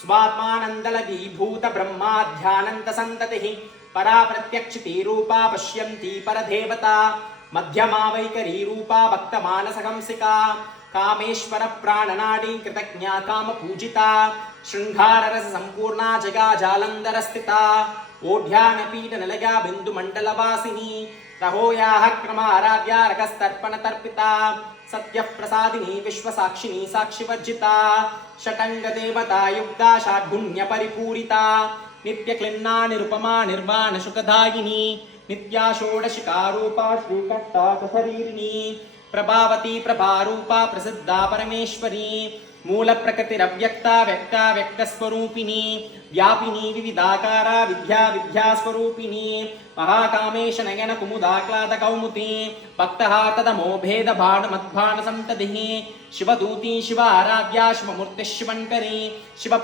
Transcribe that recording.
स्वात्मानन्दलवीभूत ब्रह्माध्यानन्तसन्ततिः परा प्रत्यक्षिती रूपा पश्यन्ती परदेवता मध्यमा वैकरी रूपा भक्तमानसहंसिका कामेश्वर प्राणनाडी कृतज्ञा कामपूजिता शृङ्गाररससम्पूर्णा जगाजालन्धरस्थिता ओढ्यानपीठनिलया बिन्दुमण्डलवासिनी रहोयाः क्रमाराध्या रकस्तर्पणतर्पिता सत्यप्रसादिनी विश्वसाक्षिणी साक्षिवर्जिता षटङ्गदेवता युक्ता षाड्गुण्यपरिपूरिता नित्यक्लिन्ना निरुपमा निर्वाणशुकदायिनी नित्या षोडशिकारूपा श्रीकण्ठाकशरीरिणी प्रभावती प्रभारूपा प्रसिद्धा परमेश्वरी मूलप्रकृतिरव्यक्ता व्यक्ता व्यक्तस्वरूपिणी व्यापिनी विविधाकारा विद्या विद्यास्वरूपिणी महाकामेश नयन कुमुदाक्लाद कौमुदी भक्तः तदमो भेद भाणमद्भाणसन्ततिः शिवदूती शिव आराध्या शिवमूर्तिः शिवङ्करी शिव